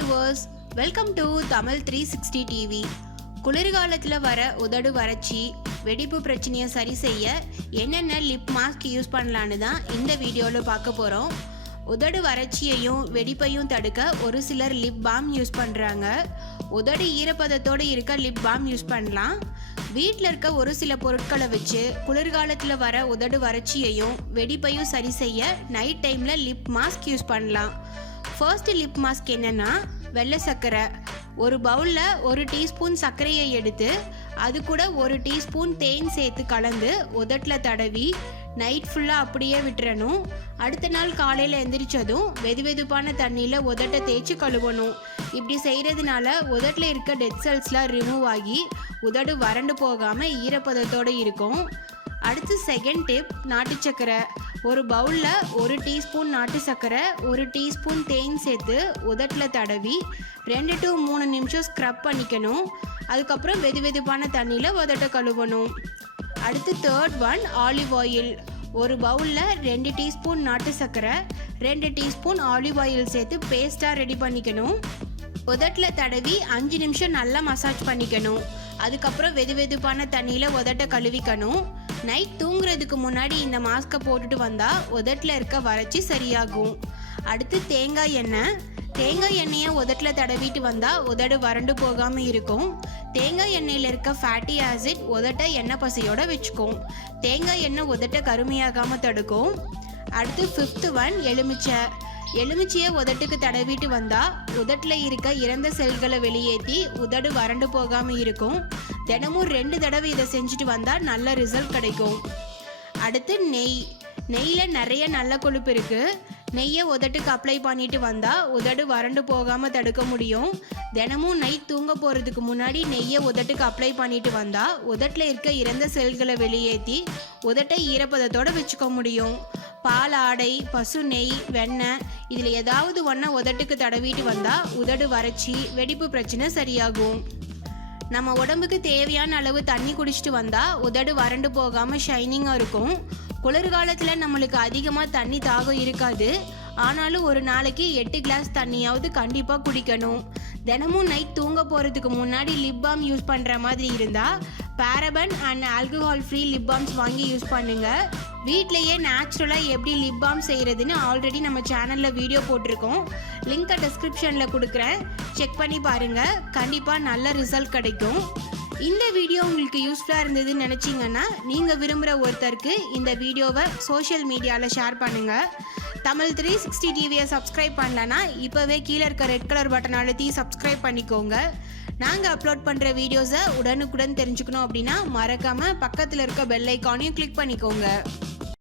viewers, welcome to TAMIL360 TV. குளிர்காலத்தில் வர உதடு வறட்சி வெடிப்பு பிரச்சனையை சரி செய்ய என்னென்ன லிப் மாஸ்க் யூஸ் பண்ணலான்னு தான் இந்த வீடியோவில் பார்க்க போகிறோம். உதடு வறட்சியையும் வெடிப்பையும் தடுக்க ஒரு சிலர் லிப் பாம் யூஸ் பண்ணுறாங்க. உதடு ஈரப்பதத்தோடு இருக்க லிப் பாம் யூஸ் பண்ணலாம். வீட்டில் இருக்க ஒரு சில பொருட்களை வச்சு குளிர்காலத்தில் வர உதடு வறட்சியையும் வெடிப்பையும் சரி செய்ய நைட் டைமில் லிப் மாஸ்க் யூஸ் பண்ணலாம். ஃபர்ஸ்ட் லிப் மாஸ்க் என்னென்னா வெள்ளை சர்க்கரை. ஒரு பவுலில் 1 டீஸ்பூன் சர்க்கரையை எடுத்து அது கூட 1 டீஸ்பூன் தேன் சேர்த்து கலந்து உதட்டில் தடவி நைட் ஃபுல்லாக அப்படியே விட்டுறணும். அடுத்த நாள் காலையில் எந்திரிச்சதும் வெதுவெதுப்பான தண்ணியில் உதட்டை தேய்ச்சி கழுவணும். இப்படி செய்கிறதுனால உதட்டில் இருக்க டெட் செல்ஸ்லாம் ரிமூவ் ஆகி உதடு வறண்டு போகாமல் ஈரப்பதத்தோடு இருக்கும். அடுத்து செகண்ட் டிப் நாட்டு சர்க்கரை. ஒரு பவுலில் 1 டீஸ்பூன் நாட்டு சர்க்கரை 1 டீஸ்பூன் தேன் சேர்த்து உதட்டில் தடவி 2 to 3 நிமிஷம் ஸ்க்ரப் பண்ணிக்கணும். அதுக்கப்புறம் வெதுவெதுப்பான தண்ணியில் உதட்டை கழுவணும். அடுத்து தேர்ட் ஒன் ஆலிவ் ஆயில். ஒரு பவுலில் 2 டீஸ்பூன் நாட்டு சர்க்கரை 2 டீஸ்பூன் ஆலிவ் ஆயில் சேர்த்து பேஸ்ட்டாக ரெடி பண்ணிக்கணும். உதட்டில் தடவி 5 நிமிஷம் நல்லா மசாஜ் பண்ணிக்கணும். அதுக்கப்புறம் வெதுவெதுப்பான தண்ணியில் உதட்டை கழுவிக்கணும். நைட் தூங்குறதுக்கு முன்னாடி இந்த மாஸ்கை போட்டுட்டு வந்தால் உதட்டில் இருக்க வறட்சி சரியாகும். அடுத்து தேங்காய் எண்ணெய். தேங்காய் எண்ணெயை உதட்டில் தடவிட்டு வந்தால் உதடு வறண்டு போகாமல் இருக்கும். தேங்காய் எண்ணெயில் இருக்க ஃபேட்டி ஆசிட் உதட்டை எண்ணெய் பசையோடு வச்சுக்கும். தேங்காய் எண்ணெய் உதட்டை கருமையாகாமல் தடுக்கும். அடுத்து ஃபிஃப்த் ஒன் எலுமிச்சை. எலுமிச்சையை உதட்டுக்கு தடவிட்டு வந்தால் உதட்டில் இருக்க இறந்த செல்களை வெளியேற்றி உதடு வறண்டு போகாமல் இருக்கும். தினமும் 2 தடவை இதை செஞ்சுட்டு வந்தால் நல்ல ரிசல்ட் கிடைக்கும். அடுத்து நெய். நெய்யில் நிறைய நல்ல கொழுப்பு இருக்குது. நெய்யை உதட்டுக்கு அப்ளை பண்ணிட்டு வந்தால் உதடு வறண்டு போகாமல் தடுக்க முடியும். தினமும் நைட் தூங்க போகிறதுக்கு முன்னாடி நெய்யை உதட்டுக்கு அப்ளை பண்ணிட்டு வந்தால் உதட்டில் இருக்க இறந்த செல்களை வெளியேற்றி உதட்டை ஈரப்பதத்தோடு வச்சுக்க முடியும். பால் ஆடை, பசு நெய், வெண்ணெய் இதில் ஏதாவது ஒன்றை உதட்டுக்கு தடவிட்டு வந்தால் உதடு வறட்சி வெடிப்பு பிரச்சனை சரியாகும். நம்ம உடம்புக்கு தேவையான அளவு தண்ணி குடிச்சிட்டு வந்தால் உதடு வறண்டு போகாமல் ஷைனிங்காக இருக்கும். குளிர்காலத்தில் நம்மளுக்கு அதிகமாக தண்ணி தாகம் இருக்காது. ஆனாலும் ஒரு நாளைக்கு 8 கிளாஸ் தண்ணியாவது கண்டிப்பாக குடிக்கணும். தினமும் நைட் தூங்க போகிறதுக்கு முன்னாடி லிப் பாம் யூஸ் பண்ணுற மாதிரி இருந்தால் paraben and alcohol free lip palms வாங்கி யூஸ் பண்ணுங்கள். வீட்டிலையே நேச்சுரலாக எப்படி லிப் பாம் செய்கிறதுன்னு ஆல்ரெடி நம்ம சேனலில் வீடியோ போட்டிருக்கோம். லிங்க்கை டிஸ்கிரிப்ஷனில் கொடுக்குறேன், செக் பண்ணி பாருங்கள். கண்டிப்பாக நல்ல ரிசல்ட் கிடைக்கும். இந்த வீடியோ உங்களுக்கு யூஸ்ஃபுல்லாக இருந்ததுன்னு நினச்சிங்கன்னா நீங்கள் விரும்புகிற ஒருத்தருக்கு இந்த வீடியோவை சோஷியல் மீடியாவில் ஷேர் பண்ணுங்கள். TAMIL360 டிவியை சப்ஸ்கிரைப் பண்ணலன்னா இப்போவே கீழே இருக்க ரெட் கலர் பட்டன் அழுத்தி சப்ஸ்கிரைப் பண்ணிக்கோங்க. நாங்கள் அப்லோட் பண்ணுற வீடியோஸை உடனுக்குடன் தெரிஞ்சுக்கணும் அப்படின்னா மறக்காமல் பக்கத்தில் இருக்க பெல் ஐக்கானையும் கிளிக் பண்ணிக்கோங்க.